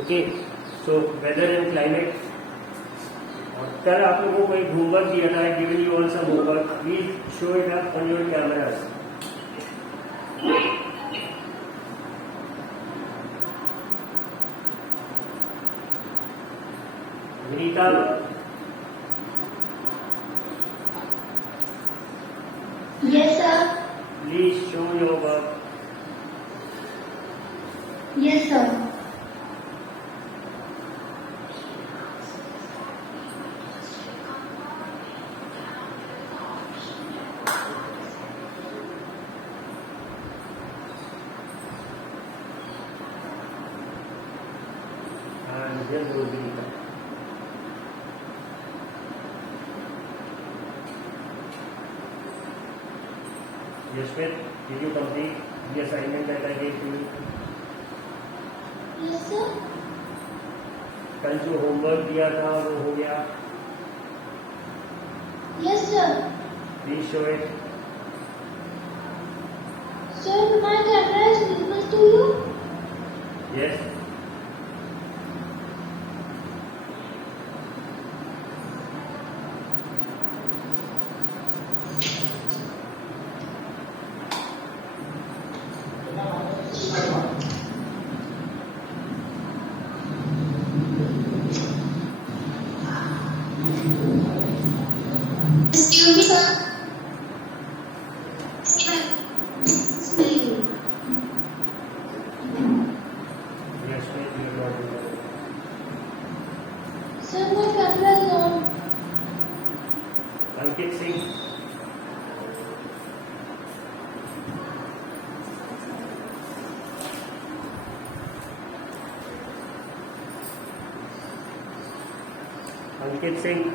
Okay, so weather and climate. कल आप लोगों को एक होमवर्क दिया था, given you all some homework, please show it up on your cameras. Vinita, Yes, sir. please show your work. Yes, sir. And here goes Vinita. Yashwant, did you complete the assignment that I gave to you? Yes, sir. कल जो homework दिया था वो हो गया? Yes, sir. Please show it. Sir, my camera is visible to you? Yes. Excuse me, sir. Yashwant, you are not doing it. Sir, my camera is on. Ankit Singh. Ankit Singh.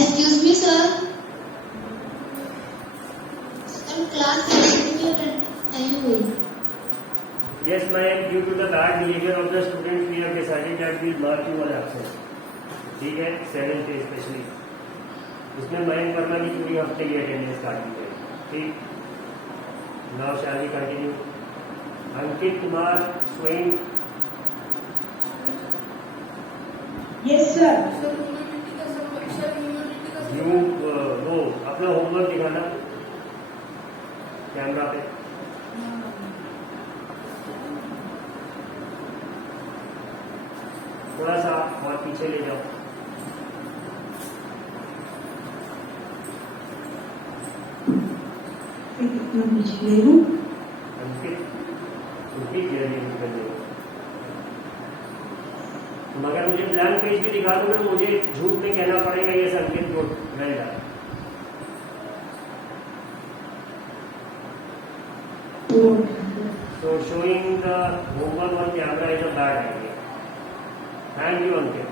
Excuse me, sir. Sir, class is anyway. Yes, ma'am. Due to the bad behavior of the students, we have decided that we will mark you all absent. ठीक है, 7th day specially. इसमें मयंक वर्मा की पूरी हफ्ते की attendance काटी जाएगी। ठीक, now shall we continue. Ankit Kumar स्वयं। Yes, sir. यू वो अपना होमवर्क दिखाना कैमरा पे। थोड़ा सा और पीछे ले जाओ। कितना पीछे ले लूं? अंकित, तुम क्लियरली निकल जाओ। तुम अगर मुझे ब्लैंक पेज भी दिखा दो ना, मुझे झूठ में कहना पड़ेगा ये संकेत good well done. So showing the homework on camera is a bad idea. Thank you, Ankit.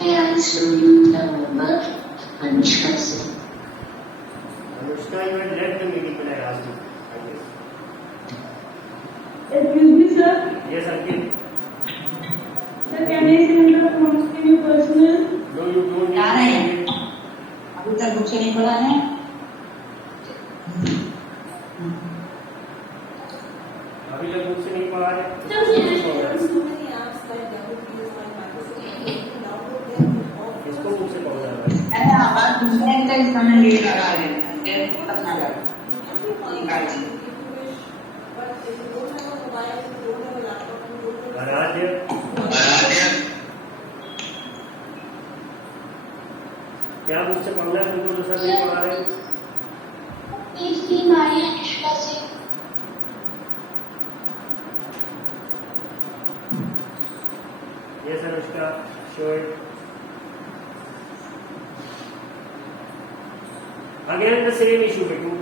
I am showing the homework. Anushka, sir. Anushka, you had left the meeting when I asked you, I guess. Excuse me, sir. Yes, Ankit. Sir, can I send the forms to you personal? No, you don't need आ to रहे send हैं। it. अभी तक book से नहीं खोला है। अभी तक मुझसे नहीं पढ़ा है। इसको मुझसे पढ़ना है। अरे आवाज दूसरे तक समय ले लगा रहे हैं, देर तक ना लगे। आराध्य, क्या मुझसे पढ़ना है? तुमको दूसरा नहीं पढ़ा रहे? Please be Maria Anushka, sir. Yes, Anushka, show it. Again, the same issue, Bitu.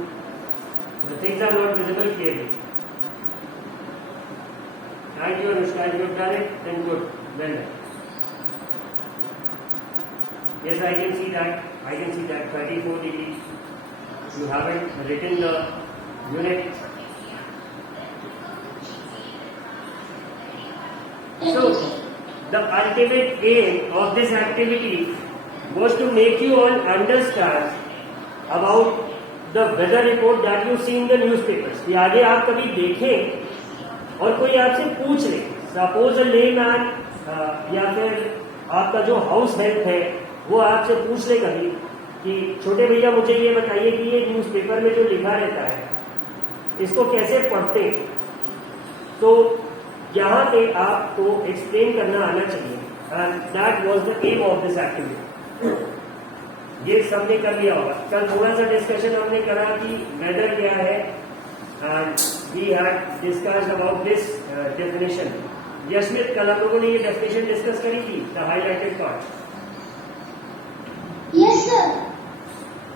The things are not visible clearly. Thank you, Anushka. If you have done it, then good. Well done. Yes, I can see that. I can see that 34 degrees. You haven't written the unit. So, the ultimate aim of this activity was to make you all understand about the weather report that you see in the newspapers. कि आगे आप कभी देखें और कोई आपसे पूछ ले, सपोज अ लेमैन या फिर आपका जो हाउस हेल्प है वो आपसे पूछ ले कभी कि छोटे भैया मुझे ये बताइए कि ये न्यूज़पेपर में जो लिखा रहता है इसको कैसे पढ़ते हैं, तो यहाँ पे आपको एक्सप्लेन करना आना चाहिए. And that was the aim of this activity. ये सबने कर लिया होगा. कल थोड़ा सा डिस्कशन हमने करा कि वेदर क्या है and we had discussed about this definition. Yashmit, कल हम लोगों ने ये डेफिनेशन डिस्कस करी थी, the highlighted part. Yes, sir.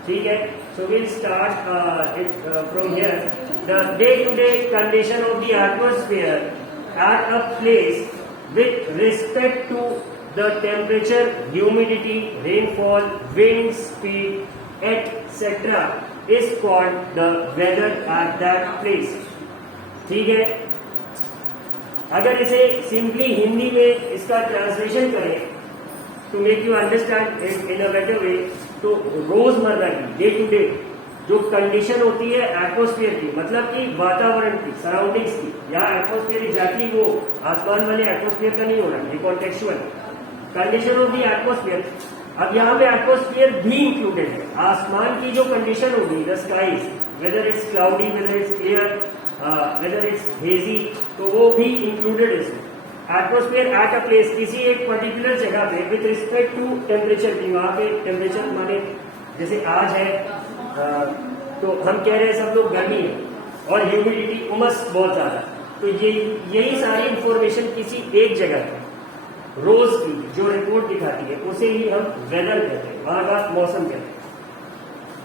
ठीक है. So we'll start from here. The day-to-day condition of the atmosphere at a place with respect to the temperature, humidity, rainfall, wind speed, etc. is called the weather at that place. ठीक है. अगर इसे simply Hindi में इसका translation करें to make you understand it in a better way, तो रोजमर्रा की डे टू डे जो कंडीशन होती है एटमोस्फेयर की, मतलब कि वातावरण की, सराउंडिंग्स की, या एटमोस्फेयर एग्जैक्टली वो आसमान वाले एटमोस्फेयर का नहीं हो रहा, ये contextual condition of the atmosphere. अब यहाँ पे एटमोस्फेयर भी इंक्लूडेड है. आसमान की जो कंडीशन होगी, the skies, whether it's cloudy, whether it's clear, whether it's hazy, तो वो भी इंक्लूडेड है. एटमोस्फेयर एट अ प्लेस, किसी एक पर्टिकुलर जगह पे विथ रिस्पेक्ट टू टेम्परेचर की, वहां पे टेम्परेचर माने जैसे आज है तो हम कह रहे हैं सब लोग गर्मी है, और ह्यूमिडिटी, उमस बहुत ज्यादा, तो यही सारी इंफॉर्मेशन किसी एक जगह पे रोज की जो रिपोर्ट दिखाती है उसे ही हम वेदर कहते हैं, वहां का मौसम कहते हैं.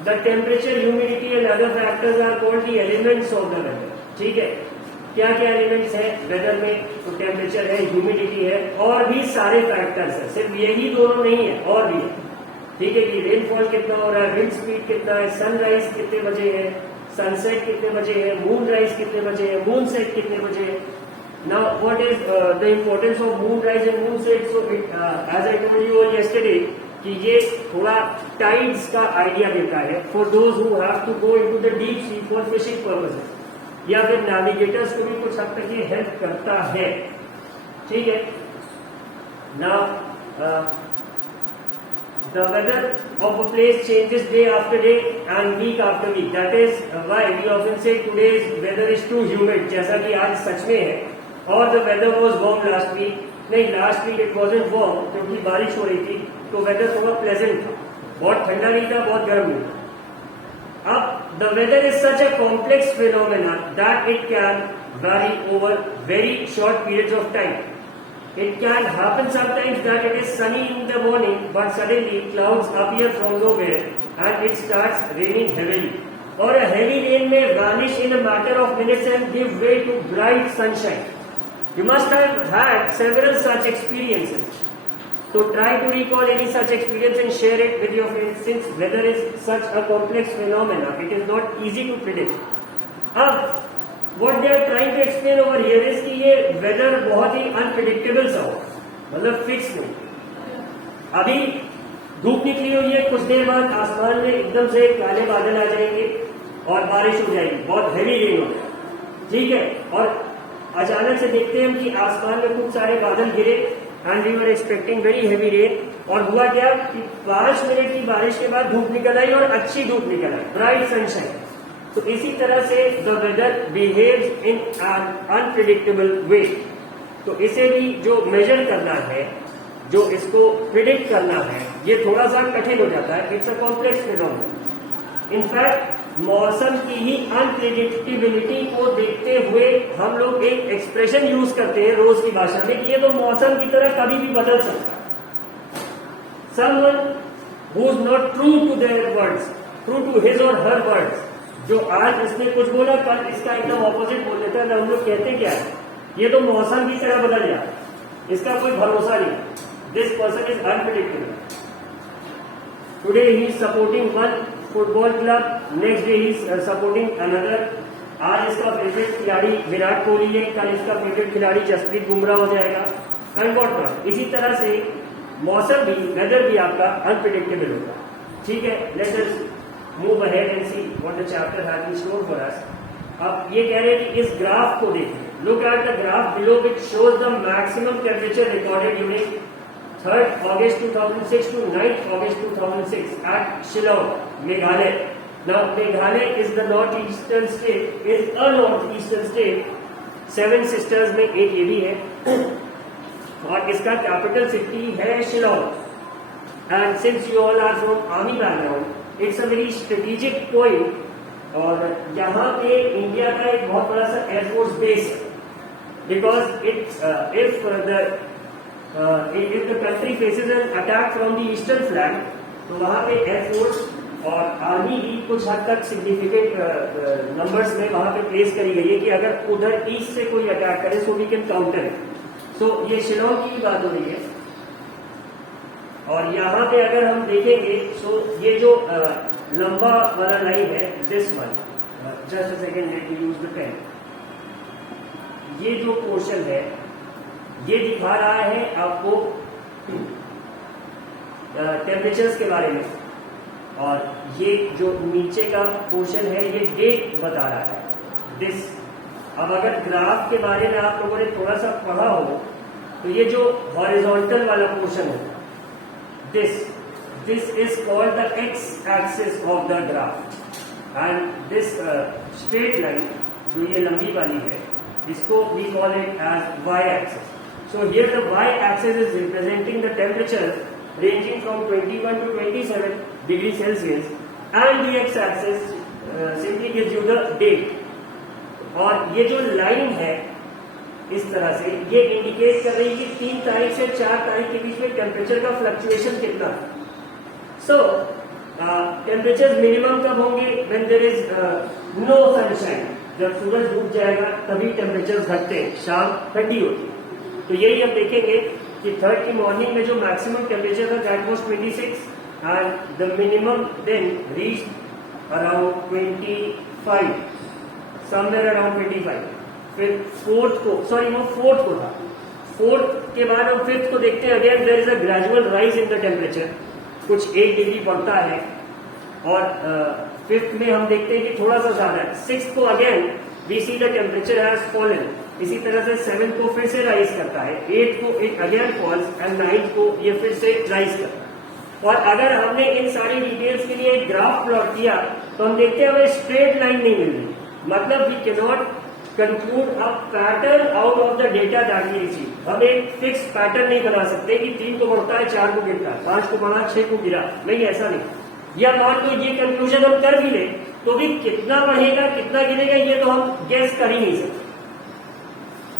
The temperature, humidity and other factors are called the elements of the weather. ठीक है. क्या क्या एलिमेंट्स है वेदर में? तो टेम्परेचर है, ह्यूमिडिटी है, और भी सारे फैक्टर्स है. सिर्फ यही दोनों नहीं है, और भी है. ठीक है कि रेनफॉल कितना हो रहा है, विंड स्पीड कितना है, सनराइज कितने बजे है, सनसेट कितने बजे है, मून राइज कितने बजे है, मून सेट कितने बजे है. Now what is the importance of moon rise and moon set? So as I told you all yesterday कि ये थोड़ा टाइड्स का आइडिया देता है for those who have to go into the deep sea for fishing purposes, या फिर navigators को भी कुछ हद तक ये हेल्प करता है. ठीक है. Now the weather of a place changes day after day and week after week. That is why we often say today's weather is too humid, जैसा कि आज सच में है. और the weather was warm last week. नहीं, last week it wasn't warm क्योंकि बारिश हो रही थी, तो weather थोड़ा pleasant था, बहुत ठंडा नहीं था, बहुत गर्म नहीं था. अब the weather is such a complex phenomenon that it can vary over very short periods of time. It can happen sometimes that it is sunny in the morning, but suddenly clouds appear from nowhere and it starts raining heavily. Or a heavy rain may vanish in a matter of minutes and give way to bright sunshine. You must have had several such experiences. So try to recall any such experience and share it with your friends, since weather is such a complex phenomenon. It is not easy to predict. अब what they are trying to explain over here is कि ये weather बहुत ही unpredictable सा हो, मतलब fix नहीं. अभी धूप निकली हुई है, कुछ देर बाद आसमान में एकदम से काले बादल आ जाएंगे और बारिश हो जाएगी, बहुत हैवी रेन हो. ठीक है. और अचानक से देखते हैं हम कि आसमान में खूब सारे बादल गिरे and we were expecting very heavy rain, और हुआ क्या कि 5 मिनट की बारिश के बाद धूप निकल आई, और अच्छी धूप निकल आई, ब्राइट सनशाइन. तो इसी तरह से the weather behaves in an unpredictable way. तो इसे भी जो मेजर करना है, जो इसको प्रिडिक्ट करना है, ये थोड़ा सा कठिन हो जाता है. It's a complex phenomenon. In fact मौसम की ही अनप्रिडिक्टेबिलिटी को देखते हुए हम लोग एक एक्सप्रेशन यूज करते हैं रोज की भाषा में कि ये तो मौसम की तरह कभी भी बदल सकता है. Someone who is not true to their words, true to his or her words, जो आज इसने कुछ बोला कल इसका एकदम ऑपोजिट बोल देता है, हम लोग कहते क्या है, ये तो मौसम की तरह बदल जाता है, इसका कोई भरोसा नहीं. This person is unpredictable. Today he is supporting one football club, next day he is supporting another. आज इसका फेवरेट खिलाड़ी विराट कोहली है, कल इसका फेवरेट खिलाड़ी जसप्रीत बुमराह हो जाएगा. And what not. इसी तरह से मौसम भी, वेदर भी आपका अनप्रिडिक्टेबल होगा। ठीक है, let us move ahead and see what the chapter has in store for us. अब ये कह रहे हैं कि इस ग्राफ को देखें, look at the graph below which shows the maximum temperature recorded during 3rd August 2006 to 9th August 2006 at Shillong, Meghalaya. Now Meghalaya is the northeastern state, is a northeastern state, 7 sisters में एक ये भी है और इसका capital city है Shillong. And since you all are from army background, it's a very strategic point और यहाँ पे इंडिया का एक बहुत बड़ा सा एयरफोर्स बेस है, because if the country faces an attack from the eastern flank, तो वहाँ पे एयरफोर्स और आर्मी भी कुछ हद तक सिग्निफिकेंट नंबर्स में वहाँ पे प्लेस करी गई है कि अगर उधर ईस्ट से कोई अटैक करे so we can counter it. So ये शिलोंग की बात हो रही है और यहाँ पे अगर हम देखेंगे सो ये जो लंबा वाला लाइन है, this one, just a second, let me use the pen. ये जो पोर्शन है ये दिखा रहा है आपको टेम्परेचर्स के बारे में, और ये जो नीचे का पोर्शन है ये डेट बता रहा है, दिस। अब अगर ग्राफ के बारे में आप लोगों ने थोड़ा सा पढ़ा हो तो ये जो हॉरिजॉन्टल वाला पोर्शन है, this is called the X axis of the graph and this straight line जो ये लंबी वाली है इसको we call it as Y axis. So here the y-axis is representing the temperature ranging from 21 to 27 degrees Celsius and the x-axis simply gives you the date। और ये जो line है इस तरह से ये इंडिकेट कर रही है कि 3 तारीख से 4 तारीख के बीच में टेम्परेचर का फ्लक्चुएशन कितना है। सो टेम्परेचर मिनिमम कब होंगे? When there is no sunshine, जब सूरज डूब जाएगा तभी टेम्परेचर घटते हैं, शाम ठंडी होती है। तो यही हम देखेंगे कि 3rd की मॉर्निंग में जो मैक्सिमम टेम्परेचर था that was 26 and the minimum then reached around 25, somewhere around 25। फिर 4th को, सॉरी वो 4th को था, 4th के बाद हम 5th को देखते हैं। Again there is a gradual rise in the temperature, कुछ 1 डिग्री बढ़ता है और 5th में हम देखते हैं कि थोड़ा सा ज्यादा है। 6th को again we see the temperature has fallen, इसी तरह से 7th को फिर से राइज करता है, 8th को it again false and 9th को ये फिर से राइज करता है। और अगर हमने इन सारी डिटेल्स के लिए एक ग्राफ प्लॉट किया तो हम देखते हैं हमें स्ट्रेट लाइन नहीं मिल रही, मतलब we can not conclude a pattern out of the data that we receive. हम एक फिक्स पैटर्न नहीं बना सकते कि 3 को बढ़ता है 4 को गिरता है, 5 को बढ़ा 6 को गिरा, नहीं, ऐसा नहीं। या मान लो ये कंक्लूजन हम कर भी ले तो भी कितना बढ़ेगा कितना गिरेगा ये तो हम गेस कर ही नहीं सकते,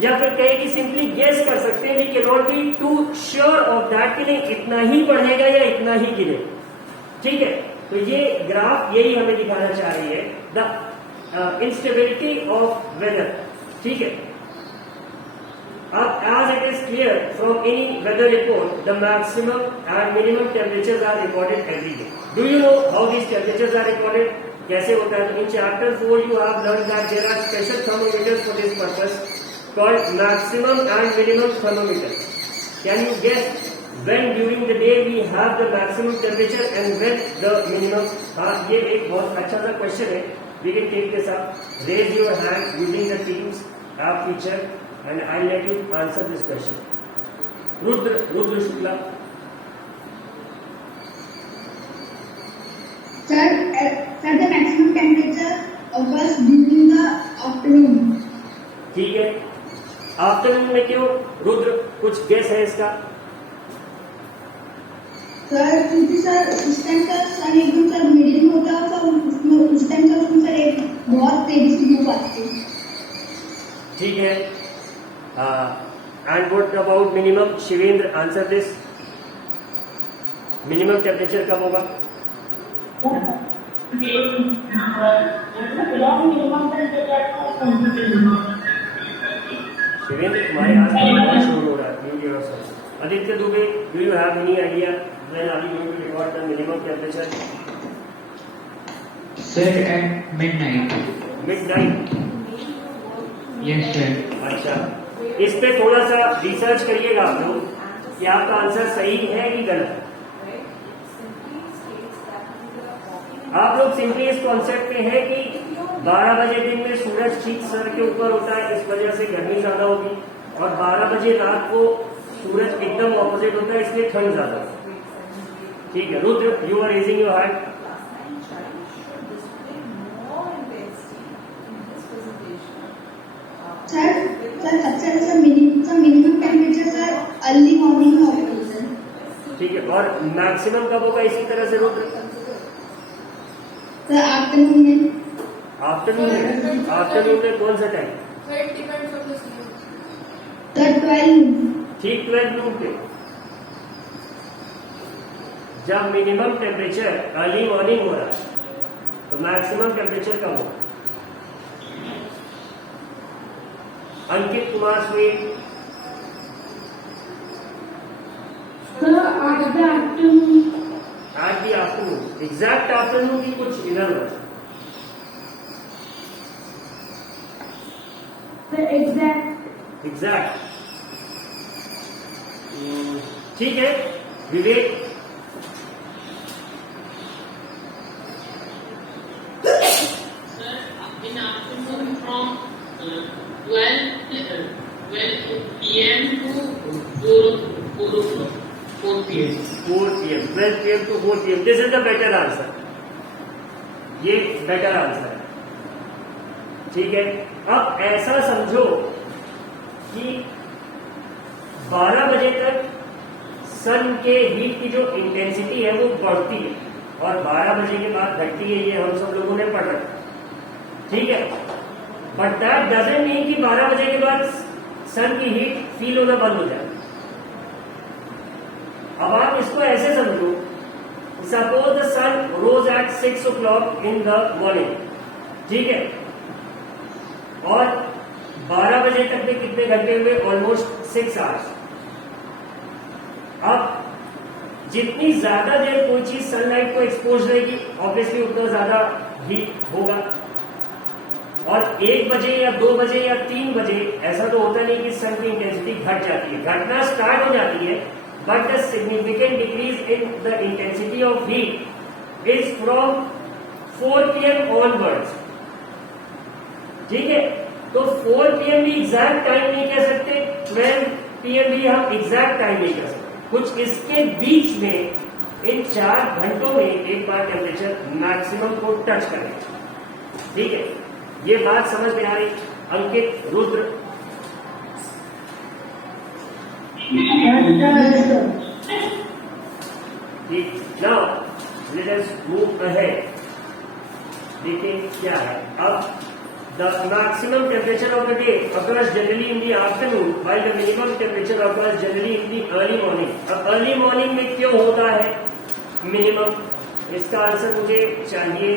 या फिर कहें कि सिंपली गेस कर सकते हैं, we can not be too sure of that कि नहीं इतना ही बढ़ेगा या इतना ही गिरेगा। ठीक है, तो ये ग्राफ यही हमें दिखाना चाह रही है, द इंस्टेबिलिटी ऑफ वेदर। ठीक है, अब as it is clear from any weather report, the maximum and minimum temperatures are recorded every day. Do you know how these temperatures are recorded? कैसे होता है? तो in chapter 4 you have learned that there are special thermometers for this purpose called maximum and minimum thermometer. Can you guess when during the day we have the maximum temperature and when the minimum? हाँ, ये एक बहुत अच्छा सा question है। We can take this up. Raise your hand using the Teams app feature and I'll let you answer this question. Rudra Shukla. Sir, the maximum temperature occurs during the afternoon. ठीक है, afternoon में क्यों? रुद्र कुछ guess है इसका? Sir क्योंकि sir उस time का सन एकदम सर मीडियम होता है, तो उस टाइम का सर एक बहुत तेजी से धूप आती है। ठीक है, and what about minimum? Shivendra answer this. Minimum temperature कब होगा? शिवेंद्र तुम्हारे आसपास बहुत शोर हो रहा है। Aditya Dubey, do you have any idea when are you going to record the minimum temperature? Sir, at midnight. Midnight. Yes, sir. अच्छा, इस पे थोड़ा सा रिसर्च करिएगा आप लोग कि आपका आंसर सही है कि गलत। आप लोग सिंपली इस कॉन्सेप्ट पे है कि 12 बजे दिन में सूरज ठीक सर के ऊपर होता है, इस वजह से गर्मी ज्यादा होगी, और 12 बजे रात को सूरज एकदम ऑपोजिट होता है, इसलिए ठंड ज्यादा होती है। ठीक है Rudra, you are raising your hand. Sir सबसे अच्छा minimum temperature sir early morning में होगा सर। ठीक है, और मैक्सिमम कब होगा इसी तरह से रुद्र? सर आफ्टरनून में। आफ्टरनून में कौन सा टाइम? सर 12। ठीक 12 नून पे जब मिनिमम टेम्परेचर अर्ली मॉर्निंग हो रहा है तो मैक्सिमम टेम्परेचर कब होगा? Ankit Kumar sweet. At the afternoon, exact afternoon की कुछ इधर हो। एग्जैक्ट ठीक है Vivek. In afternoon from 12 p.m. to 4 p.m. 12 p.m. to 4 p.m. This is the better answer. ये बेटर आंसर है। ठीक है, अब ऐसा समझो कि 12 बजे तक सन के हीट की जो इंटेंसिटी है वो बढ़ती है और 12 बजे के बाद घटती है, ये हम सब लोगों ने पढ़ रखा। ठीक है, बट दैट डजंट मीन कि 12 बजे के बाद सन की हीट फील होना बंद हो जाए। अब आप इसको ऐसे समझो, suppose the sun rose at 6 o'clock in the morning, ठीक है, और 12 बजे तक में कितने घंटे हुए? Almost 6 hours. अब जितनी ज्यादा देर कोई चीज सनलाइट को एक्सपोज रहेगी ऑब्वियसली उतना ज्यादा हीट होगा। और 1 बजे या 2 बजे या 3 बजे ऐसा तो होता नहीं कि सन की इंटेंसिटी घट जाती है, घटना स्टार्ट हो जाती है, but the significant decrease in the intensity of heat is from 4 PM onwards. ठीक है, तो 4 PM भी एग्जैक्ट टाइम नहीं कह सकते, 12 PM भी हम एग्जैक्ट टाइम नहीं कह सकते, कुछ इसके बीच में इन 4 घंटों में एक बार टेम्परेचर मैक्सिमम को टच करेगा। ठीक है, ये बात समझ में आ रही? अंकित, रुद्र, ठीक। Now let us move ahead. देखिए क्या है अब। The maximum temperature of the day occurs generally in the afternoon, while the minimum temperature occurs generally in the early morning. अब early morning में क्यों होता है minimum? इसका आंसर मुझे चाहिए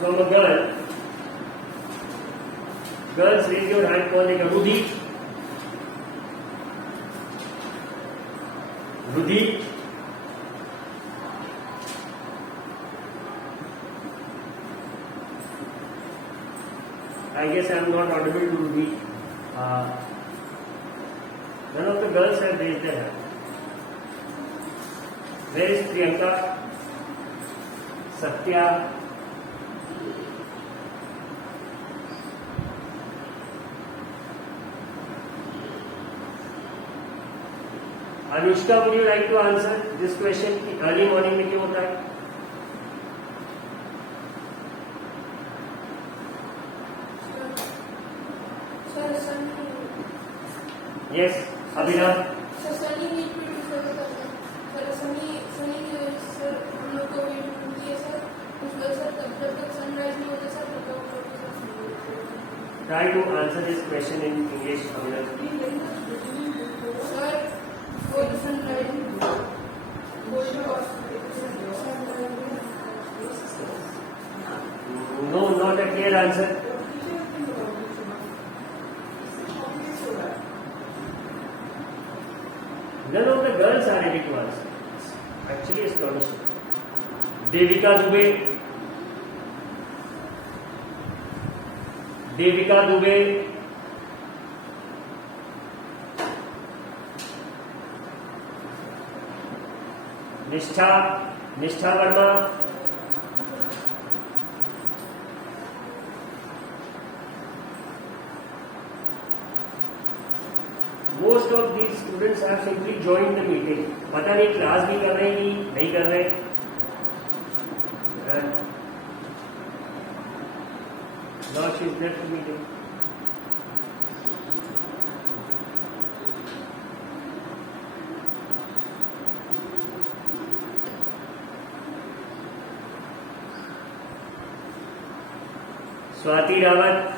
from a girl. Girls raise your hand, कौन देगा? रुधि, रुधि, I guess I am not audible to Ruby. None of the girls have raised their hand. Where is Priyanka? Satya? Anushka, would you like to answer this question? Early morning में क्यों होता है? Yes, Abhinav. Try to answer this question in English, Abhinav. No, not a clear answer. None of the girls are ready to answer. Actually, astonishing. Devika Dubey. Devika Dubey. निष्ठा निष्ठा Verma, most of these students have simply join the meeting. पता नहीं class भी कर रहे हैं कि नहीं कर रहे. Now she is left the meeting. Swati Rawat,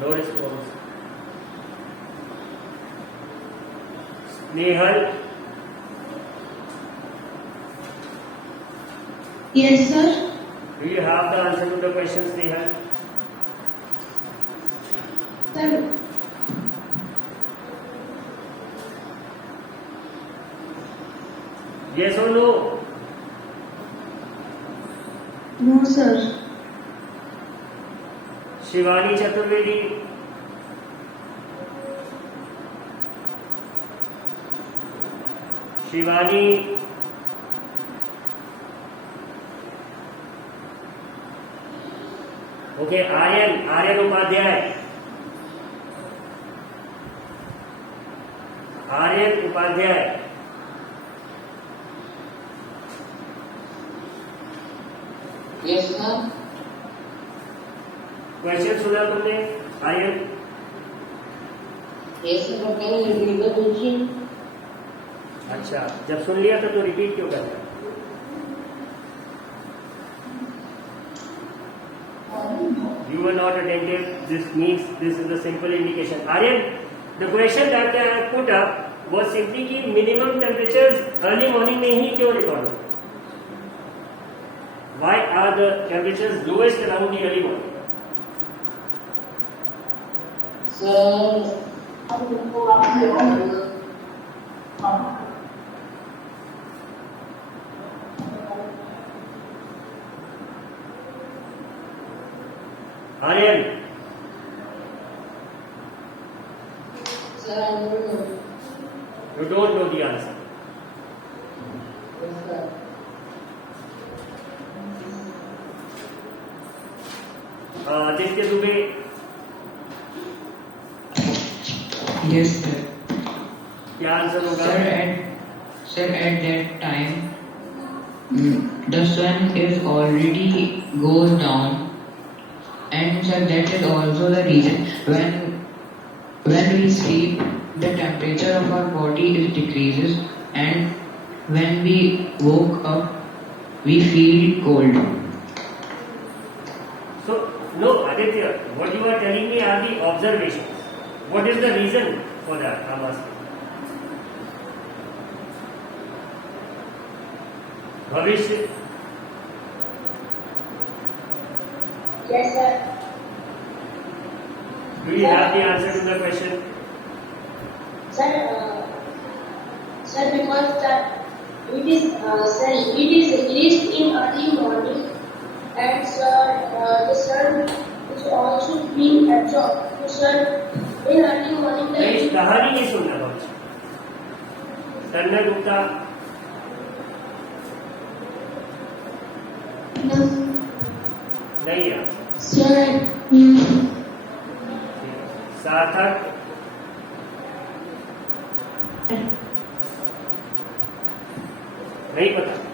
no response. Snehal, Yes, sir. do you have the answer to the question, Snehal? Sir, Yes or no? no, sir. Shivani Chaturvedi, Shivani, okay. Aryan, Aryan Upadhyay, Aryan Upadhyay, Yes, sir. Question सुना तुमने Aryan? Yes, sir. But can you repeat the question? अच्छा, जब सुन लिया तो repeat क्यों कर रहा? You were not attentive. This means this is a simple indication. Aryan, the question that I have put up was simply कि minimum temperatures early morning में ही क्यों रिकॉर्ड होते? Why are the temperatures lowest around the early morning? Sir, Aryan, sir, I don't know. you don't know the answer. Yes, sir. Aditya Dubey, Yes, sir. क्या answer होगा? Sir, at that time, the sun is already goes down, and sir, that is also the reason when we sleep, the temperature of our body is decreases, and when we woke up, we feel cold. So, no, Aditya, what you are telling me are the observations. What is the reason for that? I'm asking. Bhavishya, Yes, sir. do you have the answer to the question? Sir, because it is released in early morning, and sir, the sun is also being absorbed. So, sir, in early morning, नहीं, कहानी नहीं सुनना बहुत. तन्ना गुप्ता, नहीं यार. sir, सार्थक, नहीं पता.